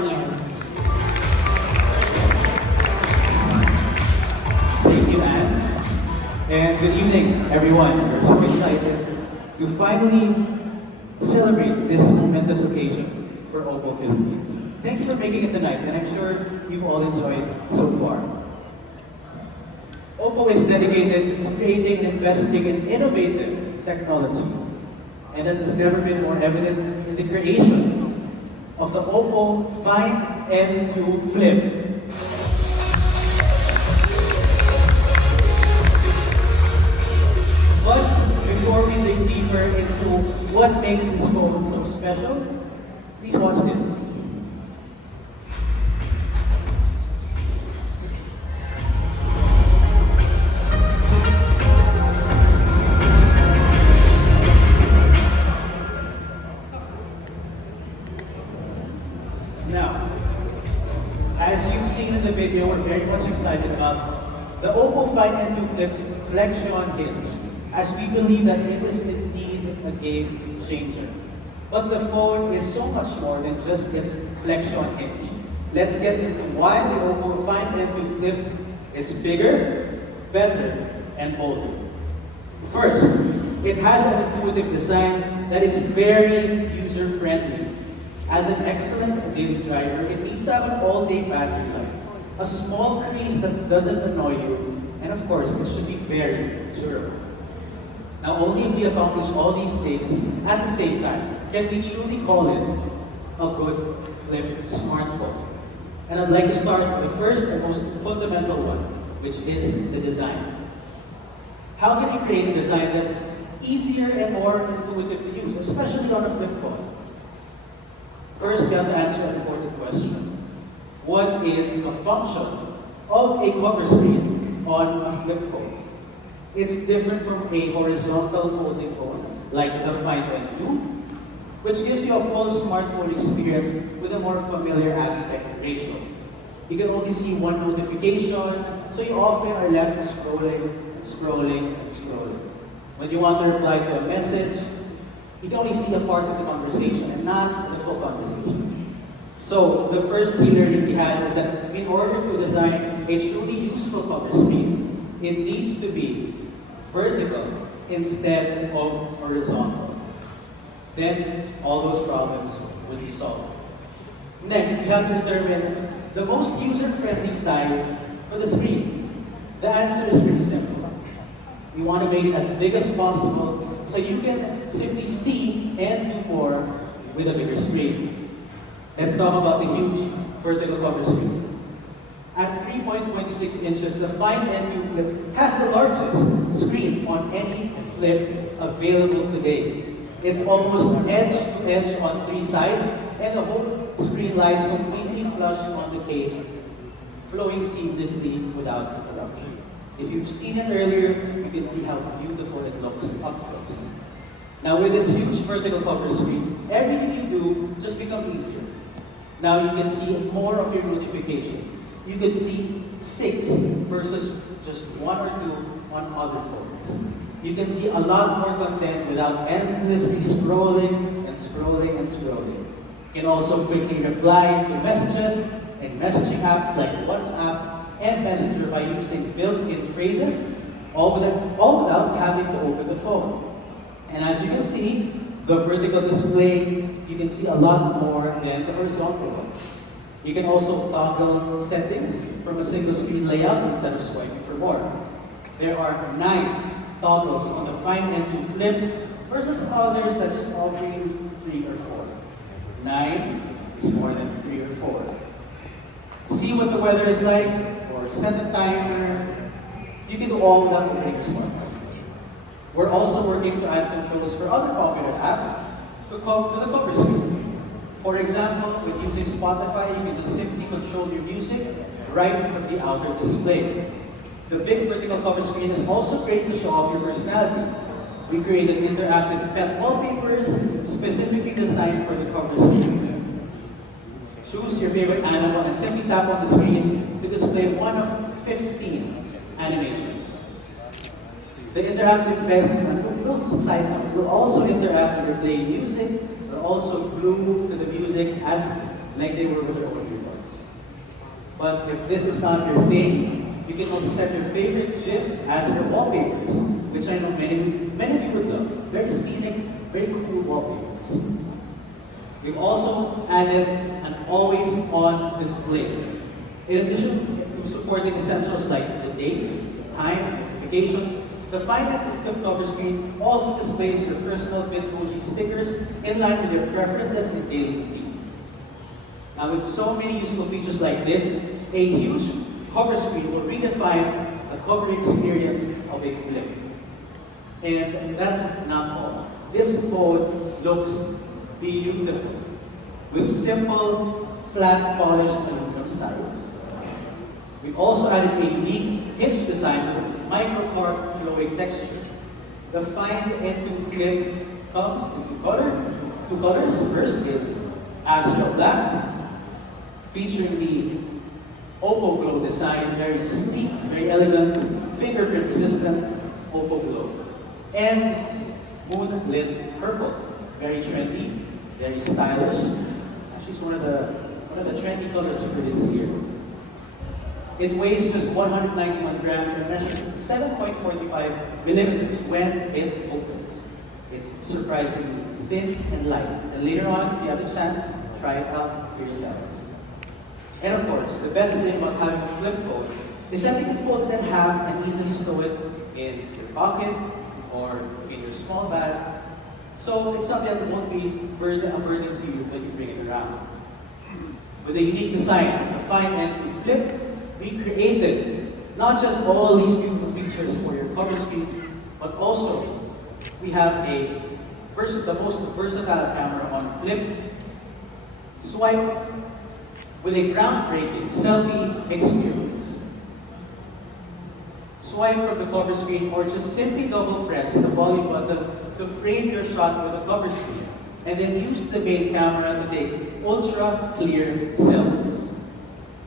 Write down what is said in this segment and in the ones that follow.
Ibanez. Thank you, Anne. And good evening, everyone. We're so excited to finally celebrate this momentous occasion for Oppo Philippines. Thank you for making it tonight, and I'm sure you've all enjoyed so far. Oppo is dedicated to creating and investing in innovative technology, and that has never been more evident in the creation of the Oppo Find N2 Flip. But before we dig deeper into what makes this phone so special, please watch this. Now, as you've seen in the video, we're very much excited about the Oppo Find N2 Flip's flexion hinge, as we believe that it is indeed a game changer. But the phone is so much more than just its flexion hinge. Let's get into why the Oppo Find N2 Flip is bigger, better, and bolder. First, it has an intuitive design that is very user-friendly. As an excellent daily driver, it needs to have an all-day battery life, a small crease that doesn't annoy you, and of course, it should be very durable. Now, only if we accomplish all these things at the same time can we truly call it a good flip smartphone. And I'd like to start with the first and most fundamental one, which is the design. How can we create a design that's easier and more intuitive to use, especially on a flip phone? First, we have to answer an important question. What is the function of a cover screen on a flip phone? It's different from a horizontal folding phone, like the Find N2, which gives you a full smartphone experience with a more familiar aspect ratio. You can only see one notification, so you often are left scrolling and scrolling and scrolling. When you want to reply to a message, you can only see a part of the conversation and not the full conversation. So the first key learning we had is that in order to design a truly useful cover screen, it needs to be vertical instead of horizontal. Then all those problems will be solved. Next, we have to determine the most user-friendly size for the screen. The answer is pretty simple. We want to make it as big as possible so you can simply see and do more with a bigger screen. Let's talk about the huge vertical cover screen. At 3.26 inches, the Find N2 Flip has the largest screen on any flip available today. It's almost edge to edge on three sides, and the whole screen lies completely flush on the case, flowing seamlessly without interruption. If you've seen it earlier, you can see how beautiful it looks up close. Now with this huge vertical cover screen, everything you do just becomes easier. Now you can see more of your notifications. You can see 6 versus just 1 or 2 on other phones. You can see a lot more content without endlessly scrolling and scrolling and scrolling. You can also quickly reply to messages and messaging apps like WhatsApp and Messenger by using built-in phrases, all without having to open the phone. And as you can see, the vertical display, you can see a lot more than the horizontal one. You can also toggle settings from a single screen layout instead of swiping for more. There are 9 toggles on the Find N2 Flip versus others that just offer you 3 or 4. 9 is more than 3 or 4. See what the weather is like, or set a timer. You can do all without opening your smartphone. We're also working to add controls for other popular apps to the cover screen. For example, with using Spotify, you can just simply control your music right from the outer display. The big vertical cover screen is also great to show off your personality. We created interactive pet wallpapers specifically designed for the cover screen. Choose your favorite animal and simply tap on the screen to display one of 15 animations. The interactive beds on the side will also interact when you're playing music, but also groove to the music as like they were with their own earbuds. But if this is not your thing, you can also set your favorite GIFs as your wallpapers, which I know many of you would love. Very scenic, very cool wallpapers. We've also added an always-on display. In addition to supporting essentials like the date, time, notifications, the Find and Flip cover screen also displays your personal Bitmoji stickers in line with your preferences and daily routine. Now with so many useful features like this, a huge cover screen will redefine the cover experience of a flip. And that's not all. This phone looks beautiful with simple, flat, polished aluminum sides. We also added a unique hinge design with micro-cork flowing texture. The Find N2 Flip comes in two colors. First is Astro Black, featuring the Oppo Glow design, very sleek, very elegant, fingerprint resistant Oppo Glow. And Moonlit Purple, very trendy, very stylish. Actually, it's one of the trendy colors for this year. It weighs just 191 grams and measures 7.45 millimeters when it opens. It's surprisingly thin and light. And later on, if you have the chance, try it out for yourselves. And of course, the best thing about having a flip phone is that you can fold it in half and easily stow it in your pocket or in your small bag. So it's something that won't be a burden to you when you bring it around. With a unique design, the Find N2 Flip, we created not just all these beautiful features for your cover screen, but also we have the most versatile camera on flip. Swipe with a groundbreaking selfie experience. Swipe from the cover screen or just simply double press the volume button to frame your shot with the cover screen, and then use the main camera to take ultra clear selfies.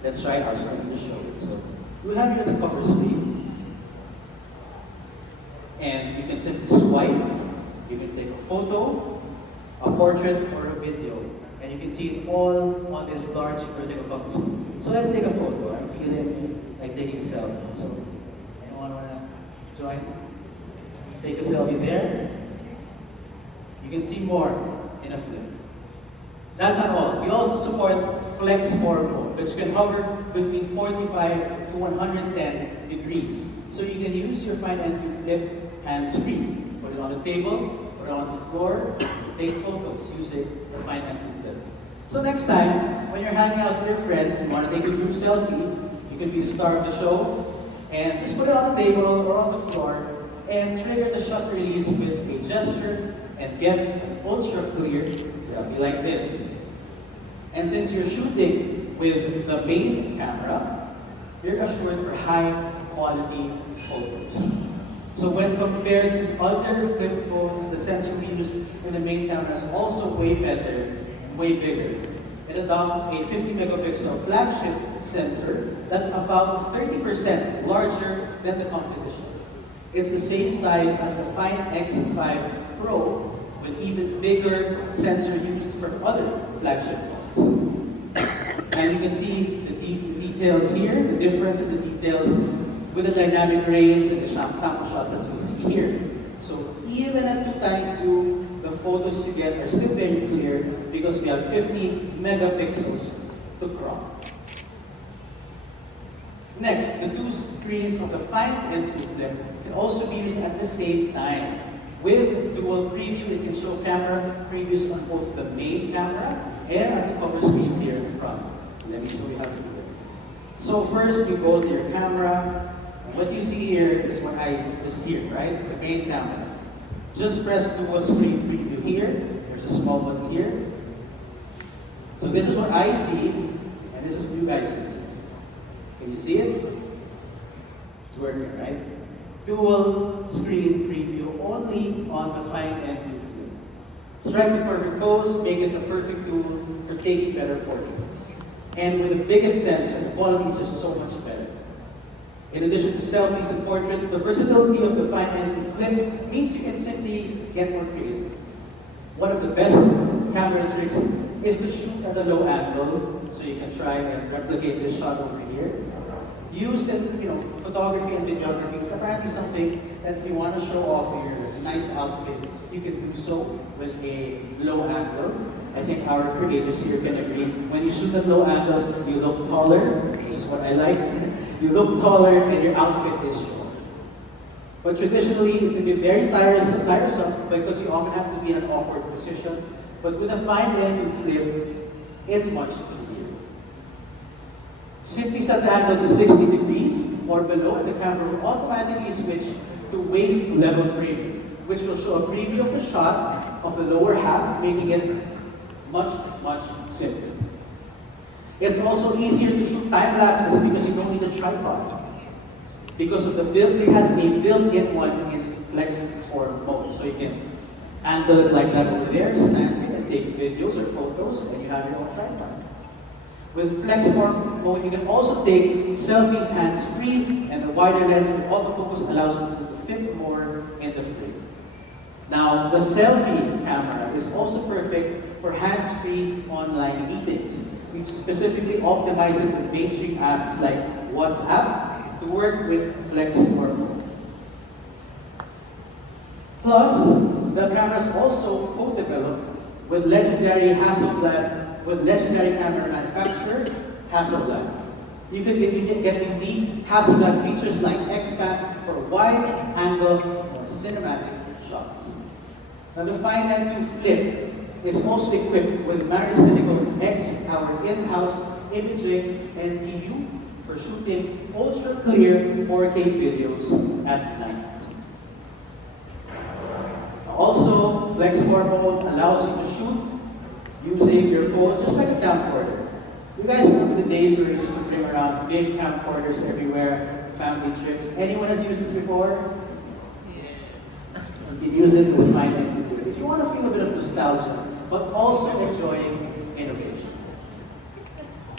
That's right, I'll start to show you. So you have here the cover screen, and you can simply swipe. You can take a photo, a portrait, or a video, and you can see it all on this large vertical cover screen. So let's take a photo. I'm feeling like taking a selfie. So anyone wanna join? Take a selfie there. You can see more in a flip. That's not all. We also support Flex Form mode, which can hover between 45 to 110 degrees. So you can use your Find N2 Flip hands-free. Put it on the table, put it on the floor, take photos using the Find N2 Flip. So next time, when you're hanging out with your friends and want to take a group selfie, you can be the star of the show, and just put it on the table or on the floor, and trigger the shutter release with a gesture, and get an ultra clear selfie like this. And since you're shooting with the main camera, you're assured for high quality photos. So when compared to other flip phones, the sensor we used in the main camera is also way better, way bigger. It adopts a 50 megapixel flagship sensor that's about 30% larger than the competition. It's the same size as the Find X5 Pro, with even bigger sensor used for other flagship phones. And you can see the details here, the difference in the details with the dynamic range and the sample shots as you see here. So even at 2x zoom, the photos you get are still very clear because we have 50 megapixels to crop. Next, the two screens of the Find N2 Flip can also be used at the same time. With dual preview, it can show camera previews on both the main camera and at the cover screens here in front. Let me show you how to do it. So first, you go to your camera. What you see here is what is here, right? The main camera. Just press dual screen preview here. There's a small button here. So this is what I see, and this is what you guys can see. Can you see it? It's working, right? Dual screen preview only on the Find N2 Flip. Strike the perfect pose, make it the perfect tool for taking better portraits. And with the biggest sensor, the quality is just so much better. In addition to selfies and portraits, the versatility of the Find N2 Flip means you can simply get more creative. One of the best camera tricks is to shoot at a low angle, so you can try and replicate this shot over here. Used in photography and videography, it's apparently something that if you want to show off your nice outfit, you can do so with a low angle. I think our creators here can agree. When you shoot at low angles, you look taller, which is what I like. You look taller and your outfit is short. But traditionally, it can be very tiresome because you often have to be in an awkward position. But with a fine end to flip, it's much easier. Simply set the angle to 60 degrees or below, and the camera will automatically switch to waist level framing, which will show a preview of the shot of the lower half, making it much, much simpler. It's also easier to shoot time lapses because you don't need a tripod. Because of the build, it has a built-in one in flex form mode, so you can angle it like that over there, standing, and take videos or photos, and you have your own tripod. With flex form mode, you can also take selfies hands-free, and the wider lens with autofocus allows you to fit more in the frame. Now, the selfie camera is also perfect for hands-free online meetings. We've specifically optimized it with mainstream apps like WhatsApp to work with flex form mode. Plus, the camera is also co-developed with legendary camera manufacturer Hasselblad. You can get unique Hasselblad features like X-Cam for wide-angle or cinematic shots. Now, the Fine N2 Flip is also equipped with Maricelical X, our in-house imaging NPU for shooting ultra-clear 4K videos at night. Also, flex form mode allows you to shoot using your phone just like a camcorder. You guys remember the days where we used to bring around big camcorders everywhere, family trips? Anyone has used this before? Yeah. You can use it with a Fine N2 Flip if you want to feel a bit of nostalgia, but also enjoying innovation.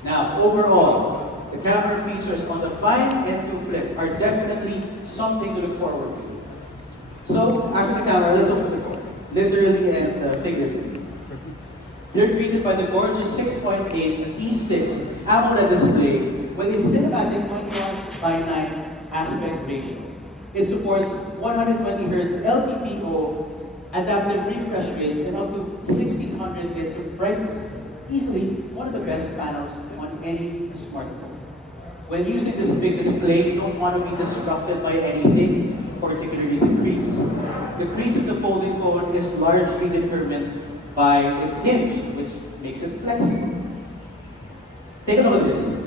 Now, overall, the camera features on the Fine N2 Flip are definitely something to look forward to. So, after the camera, let's open the phone, literally and figuratively. You're greeted by the gorgeous 6.8 E6 AMOLED display with a cinematic 21:9 aspect ratio. It supports 120 Hz LTPO adaptive refresh rate and up to 1600 nits of brightness. Easily one of the best panels on any smartphone. When using this big display, you don't want to be disrupted by anything, particularly the crease. The crease of the folding phone is largely determined by its hinge, which makes it flexible. Take a look at this.